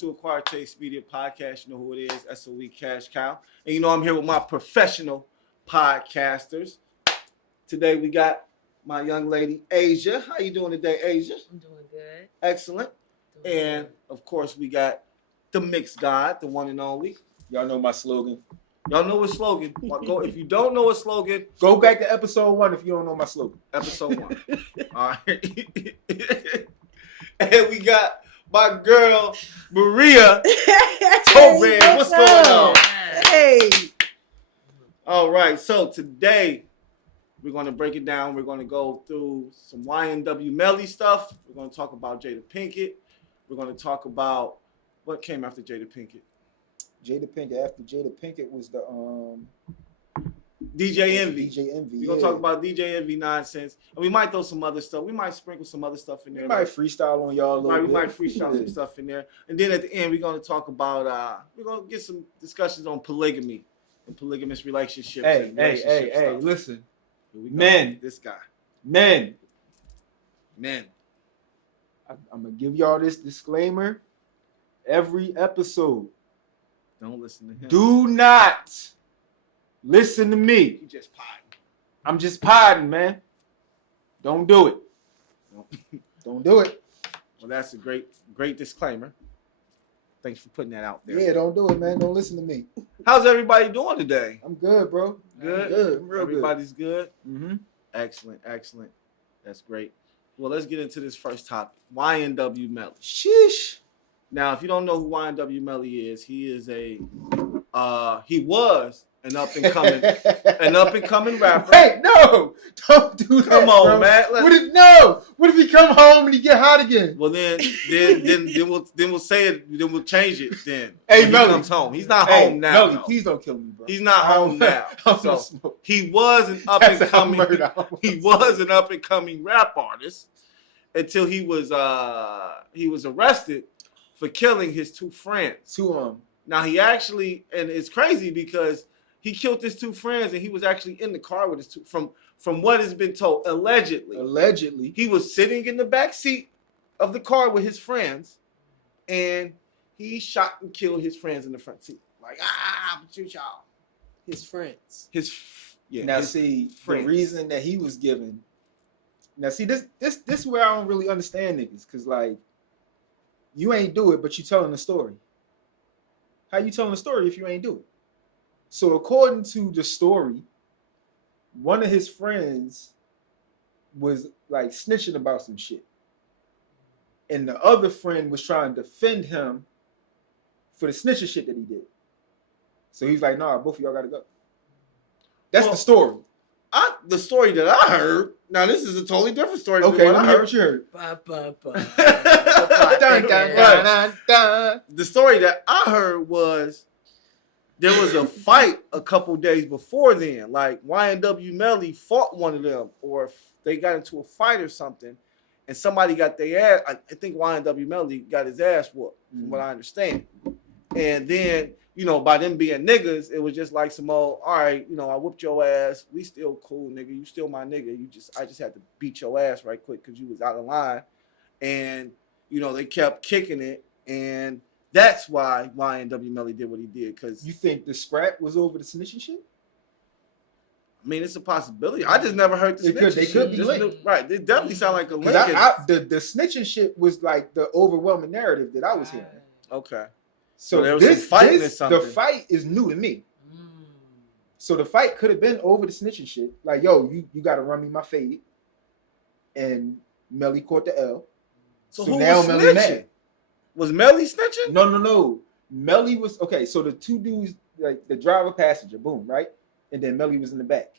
to Acquire Taste Media Podcast. You know who it is, SOE Cash Cow. And you know I'm here with my professional podcasters. Today we got my young lady, Asia. How you doing today, Asia? I'm doing good. Excellent. And, of course, we got the Mixed God, the one and only. Y'all know my slogan. Y'all know what slogan. Go, if you don't know what slogan, go back to episode 1 if you don't know my slogan. Episode 1. All right. And we got my girl, Maria Torres. What's going on? Hey. All right. So today, we're going to break it down. We're going to go through some YNW MELLY stuff. We're going to talk about Jada Pinkett. We're going to talk about what came after Jada Pinkett. Jada Pinkett. After Jada Pinkett was the DJ Envy. DJ Envy. We're going to talk about DJ Envy nonsense. And we might throw some other stuff. We might sprinkle some other stuff in there. We might freestyle on y'all a little bit. We might freestyle some stuff in there. And then at the end, we're going to talk about, we're going to get some discussions on polygamy and polygamous relationships. Hey, listen. Men. This guy. Men. I'm going to give y'all this disclaimer. Every episode. Don't listen to him. Do not listen to me. He just potting. I'm just podding, man. Don't do it. Don't do it. Well, that's a great disclaimer. Thanks for putting that out there. Yeah, don't do it, man. Don't listen to me. How's everybody doing today? I'm good, bro. Good? I'm real Everybody's good? Mm-hmm. Excellent. That's great. Well, let's get into this first topic. YNW MELLY. Sheesh. Now, if you don't know who YNW MELLY is, he was an up and coming rapper. Hey, no, don't do that. Come on, bro. man. What if he come home and he get hot again? Well, then we'll say it. Then we'll change it. Then hey, when Melly he comes home. He's not home now. Melly, please don't kill me, bro. He's not home now. So he was an up and coming. He was an up and coming rap artist until he was arrested for killing his two friends. Now he actually, and it's crazy because he killed his two friends and he was actually in the car with his two, from what has been told, allegedly. He was sitting in the back seat of the car with his friends and he shot and killed his friends in the front seat. Like, I'm gonna shoot y'all. His friends. The reason that he was given. Now see, this is where I don't really understand niggas, because like, you ain't do it, but you telling the story. How you telling the story if you ain't do it? So according to the story, one of his friends was like snitching about some shit. And the other friend was trying to defend him for the snitching shit that he did. So he's like, nah, both of y'all gotta go. That's the story. The story that I heard, now this is a totally different story. Okay, let me hear what you heard. The story that I heard was there was a fight a couple days before then. Like YNW MELLY fought one of them, or they got into a fight or something, and somebody got their ass. I think YNW MELLY got his ass whooped, from what I understand. And then, by them being niggas, it was just like some old, all right, I whooped your ass. We still cool, nigga. You still my nigga. I just had to beat your ass right quick because you was out of line. And, they kept kicking it. And that's why YNW MELLY did what he did. Because you think the scrap was over the snitching shit? I mean, it's a possibility. I just never heard the snitching shit. They could be linked. Right. They definitely sound like a link. The snitching shit was like the overwhelming narrative that I was hearing. Okay. So there was some fighting or something. The fight is new to me. So the fight could have been over the snitching shit. Like, yo, you got to run me my fade. And MELLY caught the L. So who now was MELLY snitching? Mad. Was MELLY snitching? No. MELLY was, okay, so the two dudes, like the driver passenger, boom, right? And then MELLY was in the back.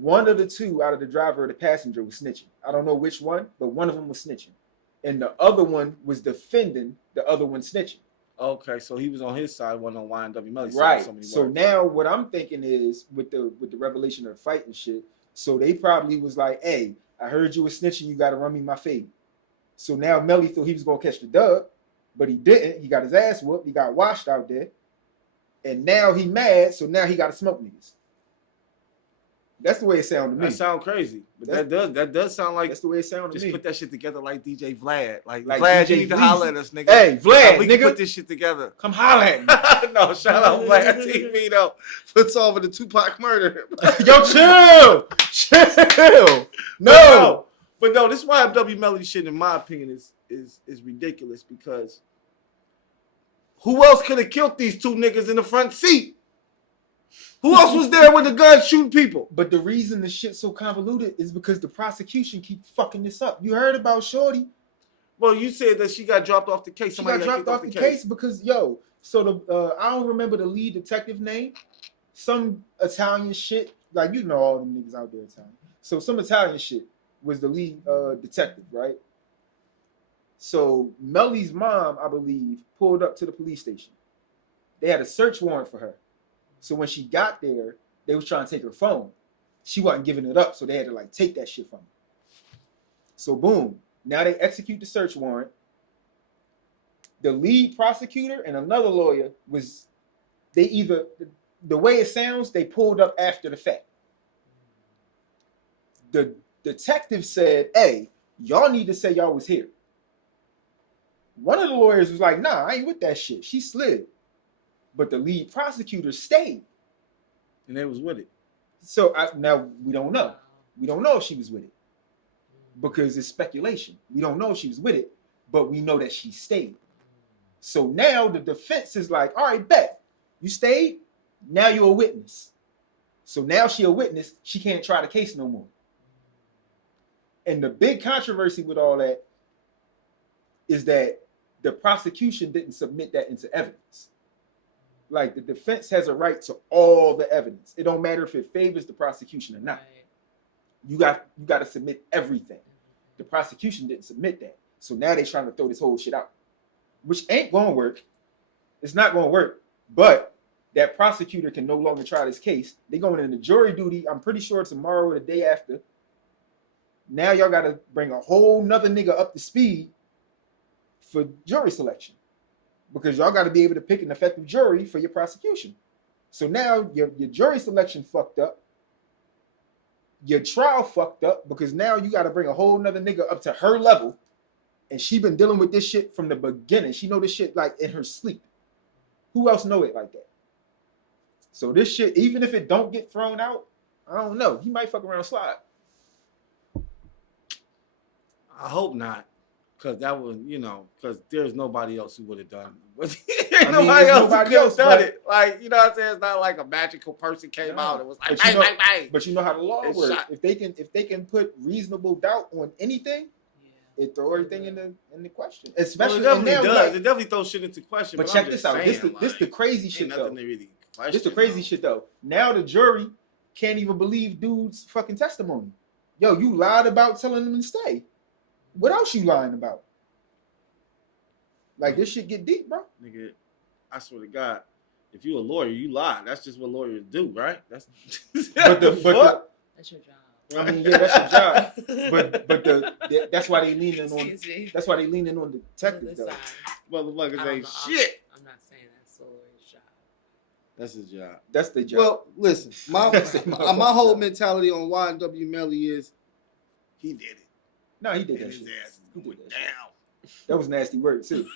One of the two out of the driver or the passenger was snitching. I don't know which one, but one of them was snitching. And the other one was defending the other one snitching. Okay, so he was on his side, wasn't on YNW MELLY. Right. So now what I'm thinking is with the revelation of the fight and shit, so they probably was like, hey, I heard you were snitching, you got to run me my fade. So now MELLY thought he was going to catch the dub, but he didn't. He got his ass whooped. He got washed out there. And now he mad, so now he got to smoke niggas. That's the way it sounded to me. That sound crazy, but that does sound like that's the way it sounded to just me. put that shit together like DJ Vlad. Like DJ Vlad, you need to holler at us, nigga. Hey, Vlad, we nigga, can put this shit together. come holler at me. No, shout out Vlad TV though for solving the Tupac murder. Yo, chill. No. But no, this YNW Melly shit, in my opinion, is ridiculous because who else could have killed these two niggas in the front seat? Who else was there with the gun shooting people? But the reason the shit's so convoluted is because the prosecution keep fucking this up. You heard about Shorty? Well, you said that she got dropped off the case. She got dropped off the case because, so I don't remember the lead detective name. Some Italian shit. Like, you know all them niggas out there Italian. So some Italian shit was the lead detective, right? So Melly's mom, I believe, pulled up to the police station. They had a search warrant for her. So when she got there, they was trying to take her phone. She wasn't giving it up, so they had to like take that shit from her. So boom, now they execute the search warrant. The lead prosecutor and another lawyer the way it sounds, they pulled up after the fact. The detective said, hey, y'all need to say y'all was here. One of the lawyers was like, nah, I ain't with that shit. She slid. But the lead prosecutor stayed. And they was with it. So now we don't know. We don't know if she was with it. Because it's speculation. We don't know if she was with it, but we know that she stayed. So now the defense is like, all right, bet. You stayed, now you're a witness. So now she a witness, she can't try the case no more. And the big controversy with all that is that the prosecution didn't submit that into evidence. Like, the defense has a right to all the evidence. It don't matter if it favors the prosecution or not. Right. You got to submit everything. The prosecution didn't submit that. So now they're trying to throw this whole shit out, which ain't going to work. It's not going to work. But that prosecutor can no longer try this case. They're going into jury duty. I'm pretty sure tomorrow or the day after. Now y'all got to bring a whole nother nigga up to speed for jury selection. Because y'all got to be able to pick an effective jury for your prosecution. So now your jury selection fucked up. Your trial fucked up because now you got to bring a whole nother nigga up to her level. And she been dealing with this shit from the beginning. She know this shit like in her sleep. Who else know it like that? So this shit, even if it don't get thrown out, I don't know. He might fuck around and slide. I hope not. Because that was, because there's nobody else who would have done it. Nobody else who could have done it. Like, you know what I'm saying? It's not like a magical person came out and was like, bang. But you know how the law works. Shot. If they can put reasonable doubt on anything, it throw everything in the question. Especially it definitely does. It definitely throws shit into question. But check this out. This the crazy shit though. Really this the crazy shit though. Now the jury can't even believe dude's fucking testimony. Yo, you lied about telling them to stay. What else you lying about? Like, this shit get deep, bro. Nigga, I swear to God, if you a lawyer, you lie. That's just what lawyers do, right? That's that's your job. I mean, yeah, that's your job. But that's why they leaning on. That's why they leaning on the detective though. Motherfuckers ain't shit. I'm not saying that's the lawyer's job. That's his job. That's the job. Well, listen, my whole mentality on YNW Melly is he did it. No, he did that his shit. Ass is going down. That was nasty work too.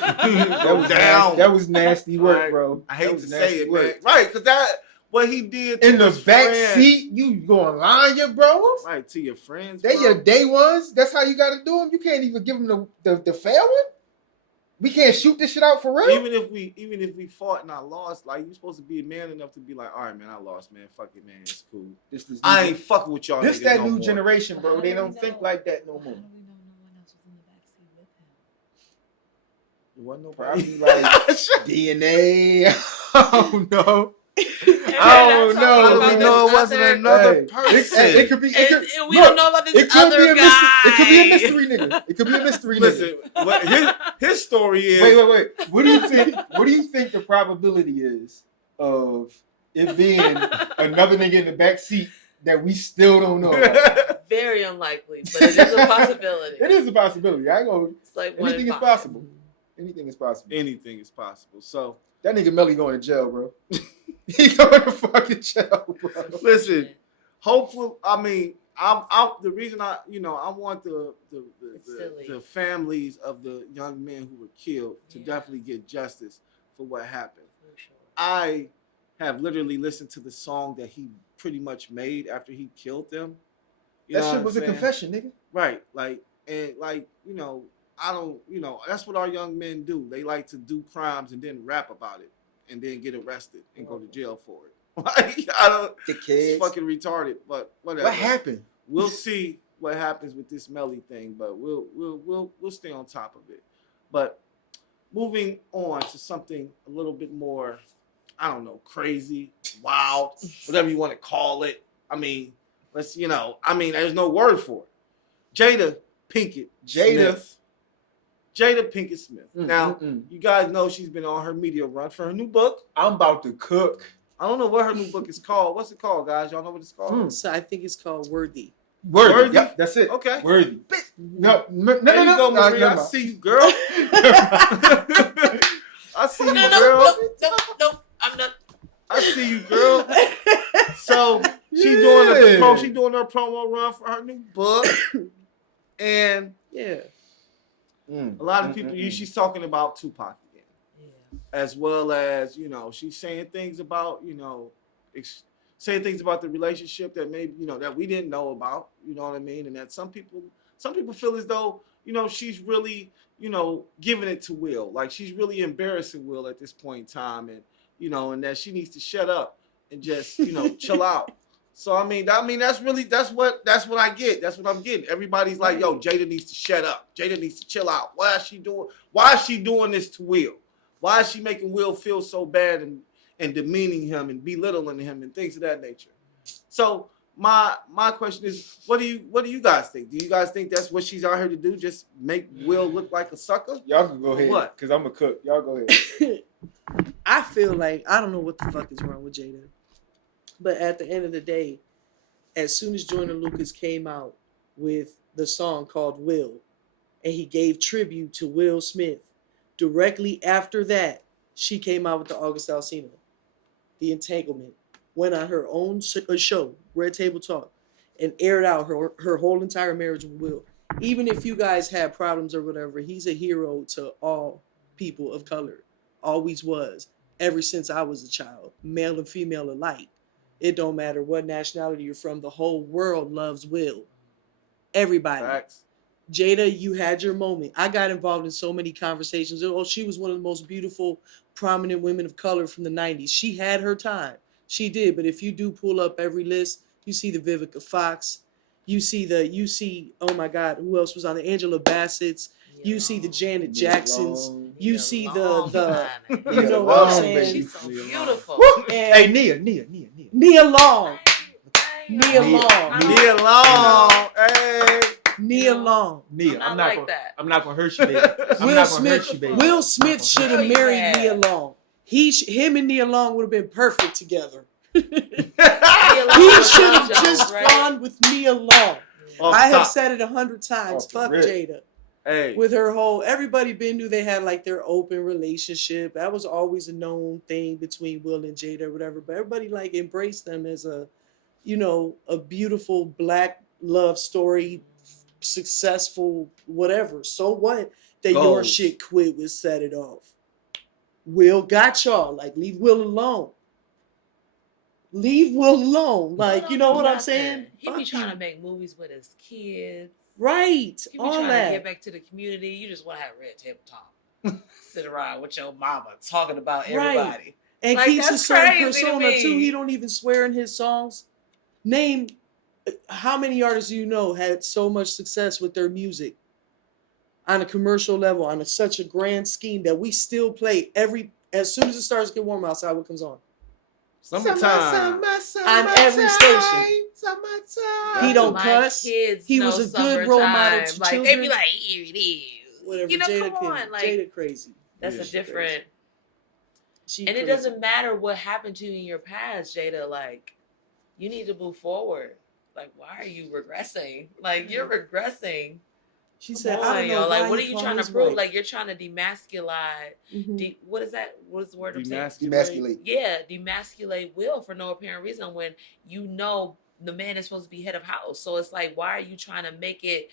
That was nasty work, bro. I hate to say it, man. Right, because what he did in the back seat, you gonna lie your bros? Right, to your friends. They your day ones. That's how you got to do them. You can't even give them the fair one. We can't shoot this shit out for real. Even if we fought and I lost, like, you supposed to be a man enough to be like, all right, man, I lost, man. Fuck it, man. It's cool. I ain't fucking with y'all. This that new generation, bro. They don't think like that no more. It wasn't no probably like DNA. I don't know. I don't know. We know it wasn't another person. It could be. We don't know about this other guy. It could be a mystery nigga. It could be a mystery nigga. Listen, his story is. Wait. What do you think? What do you think the probability is of it being another nigga in the back seat that we still don't know about? Very unlikely, but it is a possibility. It is a possibility. I ain't gonna. It's like anything is possible. Anything is possible. Anything is possible. So that nigga Melly going to jail, bro. He going to fucking jail, bro. Listen, hopefully, I mean, I'm the reason I want the families of the young men who were killed to definitely get justice for what happened. For sure. I have literally listened to the song that he pretty much made after he killed them. That shit was a confession, nigga. Right, like, and like, I don't, that's what our young men do. They like to do crimes and then rap about it and then get arrested and go to jail for it. Like, I don't. The kids. It's fucking retarded, but whatever. What happened? We'll see what happens with this Melly thing, but we'll stay on top of it. But moving on to something a little bit more, I don't know, crazy, wild, whatever you want to call it. I mean, there's no word for it. Jada Pinkett-Smith. Jada Pinkett-Smith. Now, you guys know she's been on her media run for her new book. I'm about to cook. I don't know what her new book is called. What's it called, guys? Y'all know what it's called? So I think it's called Worthy. Worthy. Yep, that's it. Okay. Worthy. No, There you go, Maria. I see you, girl. I see you, girl. No, I'm not. I see you, girl. So she's doing her promo run for her new book, and Yeah. a lot of people. She's talking about Tupac again, as well as she's saying things about saying things about the relationship that maybe that we didn't know about. You know what I mean? And that some people feel as though she's really giving it to Will, like she's really embarrassing Will at this point in time, and and that she needs to shut up and just chill out. So I mean that's what I get. That's what I'm getting. Everybody's like, yo, Jada needs to shut up. Jada needs to chill out. Why is she doing this to Will? Why is she making Will feel so bad and demeaning him and belittling him and things of that nature? So my question is, what do you guys think? Do you guys think that's what she's out here to do? Just make Will look like a sucker? Y'all can go ahead. What? Because I'm a cook. Y'all go ahead. I feel like I don't know what the fuck is wrong with Jada. But at the end of the day, as soon as Joyner Lucas came out with the song called Will, and he gave tribute to Will Smith, directly after that, she came out with the August Alsina, The Entanglement, went on her own show, Red Table Talk, and aired out her whole entire marriage with Will. Even if you guys had problems or whatever, he's a hero to all people of color. Always was, ever since I was a child, male and female alike. It don't matter what nationality you're from. The whole world loves Will. Everybody. Facts. Jada, you had your moment. I got involved in so many conversations. Oh, she was one of the most beautiful, prominent women of color from the 90s. She had her time. She did. But if you do pull up every list, you see the Vivica Fox. You see, oh my God, who else was on the Angela Bassett's. You see the Janet Jacksons. You see the you know what I'm saying? She's so beautiful. Hey, Nia. Nia Long. Nia Long. Nia, I'm not like that. I'm not gonna hurt you, baby. Will Smith should have married Nia Long. Him and Nia Long would have been perfect together. He should have just gone with Nia Long. I have said it 100 times. Fuck Jada. Hey. With her whole, everybody knew they had like their open relationship. That was always a known thing between Will and Jada or whatever. But everybody like embraced them as a beautiful black love story, successful, whatever. So what that your shit quit would set it off. Will got y'all. Like, leave Will alone. Leave Will alone. Like, you know what I'm saying? He be trying to make movies with his kids. Right. He be trying to get back to the community. You just want to have Red Table Talk. Sit around with your mama talking about everybody. Right. And like, keeps a certain persona too. He don't even swear in his songs. Name how many artists you know had so much success with their music on a commercial level, on such a grand scheme that we still play as soon as it starts to get warm outside, what comes on? Summertime. On every station. He don't cuss. He was a good role model to children. They be like, here it is. Whatever. Jada crazy. That's a different. And it doesn't matter what happened to you in your past, Jada. Like, you need to move forward. Like, why are you regressing? Like, you're regressing. She said, I don't know. Like, what are you trying to prove? Right. Like, you're trying to demasculate. What is that? What's the word I'm saying? Demasculate. Yeah, demasculate Will for no apparent reason when you know the man is supposed to be head of house. So it's like, why are you trying to make it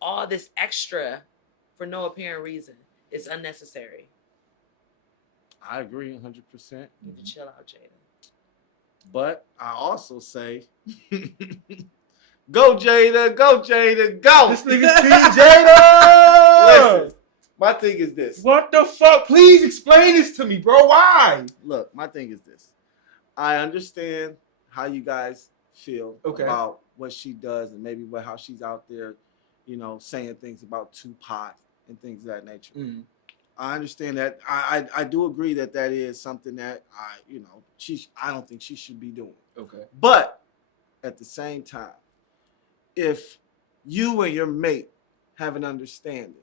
all this extra for no apparent reason? It's unnecessary. I agree 100%. You need to chill out, Jada. But I also say, go Jada, go Jada, go. This nigga's Team Jada. Listen, my thing is this. What the fuck? Please explain this to me, bro. Why? Look, my thing is this. I understand how you guys feel about what she does and maybe how she's out there, saying things about Tupac and things of that nature. Mm-hmm. I understand that. I do agree that is something that I don't think she should be doing. Okay. But at the same time, if you and your mate have an understanding,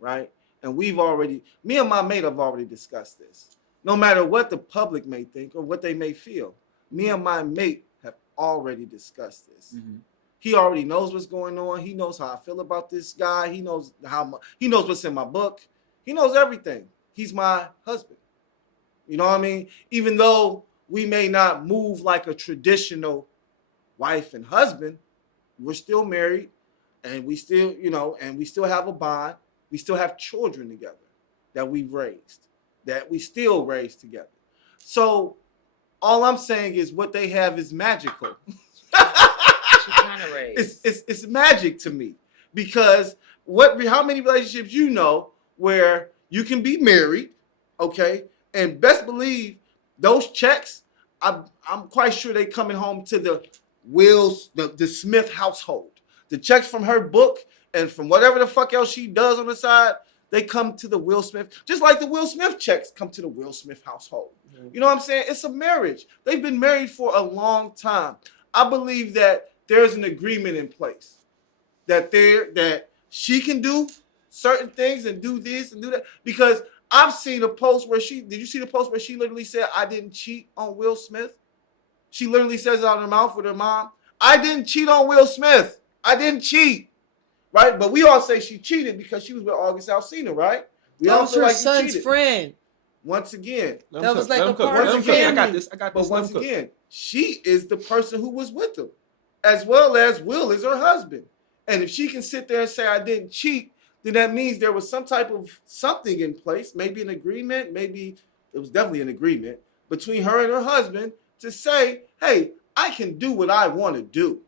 right? And me and my mate have already discussed this. No matter what the public may think or what they may feel, me and my mate have already discussed this. Mm-hmm. He already knows what's going on. He knows how I feel about this guy. He knows what's in my book. He knows everything. He's my husband. You know what I mean? Even though we may not move like a traditional wife and husband, we're still married, and we still, and we still have a bond. We still have children together that we've raised, that we still raise together. So all I'm saying is what they have is magical. It's magic to me, because how many relationships where you can be married, okay, and best believe those checks, I'm quite sure they coming home to the Smith household. The checks from her book and from whatever the fuck else she does on the side, they come to the Will Smith, just like the Will Smith checks come to the Will Smith household. Mm-hmm. You know what I'm saying? It's a marriage. They've been married for a long time. I believe that there's an agreement in place that she can do certain things and do this and do that, because I've seen a post where did you see the post where she literally said, I didn't cheat on Will Smith? She literally says it out of her mouth with her mom. I didn't cheat on Will Smith. I didn't cheat. Right? But we all say she cheated because she was with August Alsina, right? We that all was feel her like son's friend. Once again. That was like a part of the family. I got this. But once again, she is the person who was with him, as well as Will is her husband. And if she can sit there and say, I didn't cheat, then that means there was some type of something in place, maybe an agreement, maybe it was definitely an agreement between her and her husband to say, hey, I can do what I want to do.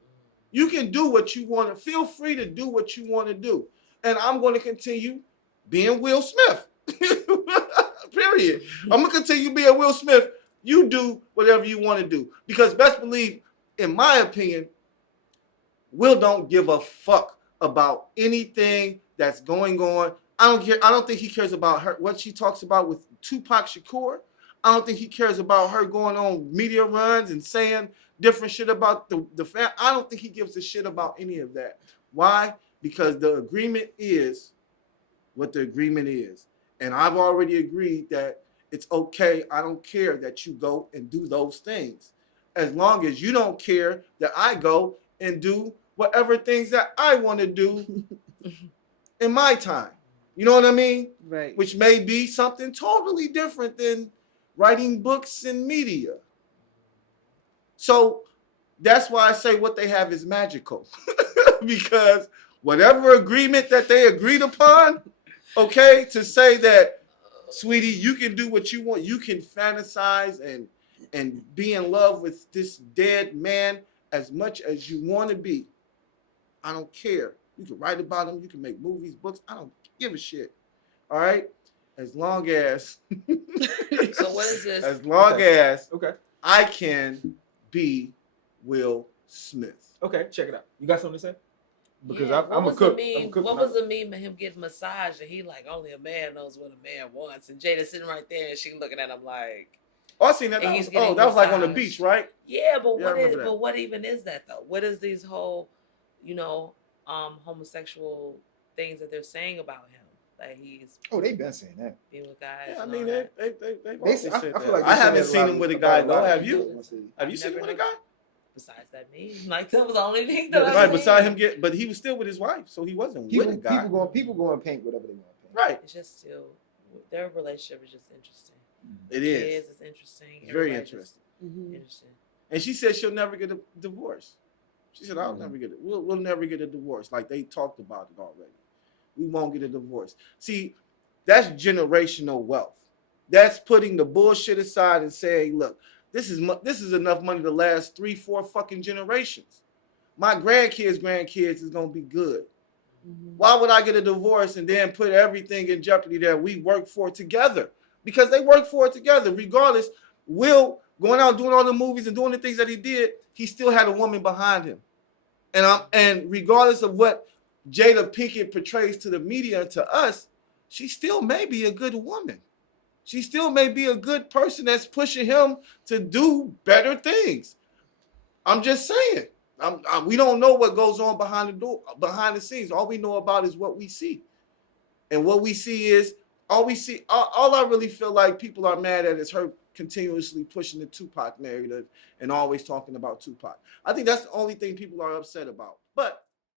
You can do what you want to. Feel free to do what you want to do. And I'm going to continue being Will Smith. Period. I'm going to continue being Will Smith. You do whatever you want to do. Because best believe, in my opinion, Will don't give a fuck about anything that's going on. I don't care. I don't think he cares about her, what she talks about with Tupac Shakur. I don't think he cares about her going on media runs and saying different shit about the family. I don't think he gives a shit about any of that. Why? Because the agreement is what the agreement is. And I've already agreed that it's okay. I don't care that you go and do those things. As long as you don't care that I go and do whatever things that I want to do in my time. You know what I mean? Right. Which may be something totally different than writing books and media. So that's why I say what they have is magical. Because whatever agreement that they agreed upon, okay, to say that, sweetie, you can do what you want. You can fantasize and be in love with this dead man as much as you want to be. I don't care. You can write about him. You can make movies, books. I don't give a shit. All right? As long as... So what is this? As long as I can be Will Smith. Okay, check it out. You got something to say? Because yeah, I'm a cook. What was the meme of him getting massaged and he like, only a man knows what a man wants, and Jada sitting right there and she looking at him like, oh, I seen that. That was like on the beach, right? Yeah, but what even is that though? What is these whole, homosexual things that they're saying about him? That he's they've been saying that. Being with guys. Yeah, I mean they said I feel like I haven't seen him with a guy though. Have you? Have you seen him with a guy? Besides that meme, like that was the only thing that right. Beside him, but he was still with his wife, so he wasn't with a guy. People go and paint whatever they want to paint. Right. It's just still their relationship is just interesting. It is. It's interesting. It's very interesting. Interesting. And she said she'll never get a divorce. She said, I'll never get it. We'll never get a divorce. Like they talked about it already. We won't get a divorce. See, that's generational wealth. That's putting the bullshit aside and saying, look, this is enough money to last 3-4 fucking generations. My grandkids is gonna be good. Why would I get a divorce and then put everything in jeopardy that we work for together? Because they work for it together. Regardless, Will going out doing all the movies and doing the things that he did, he still had a woman behind him. And regardless of what Jada Pinkett portrays to the media and to us, she still may be a good woman. She still may be a good person that's pushing him to do better things. I'm just saying. We don't know what goes on behind the scenes. All we know about is what we see. And what we see is, all I really feel like people are mad at is her continuously pushing the Tupac narrative and always talking about Tupac. I think that's the only thing people are upset about. But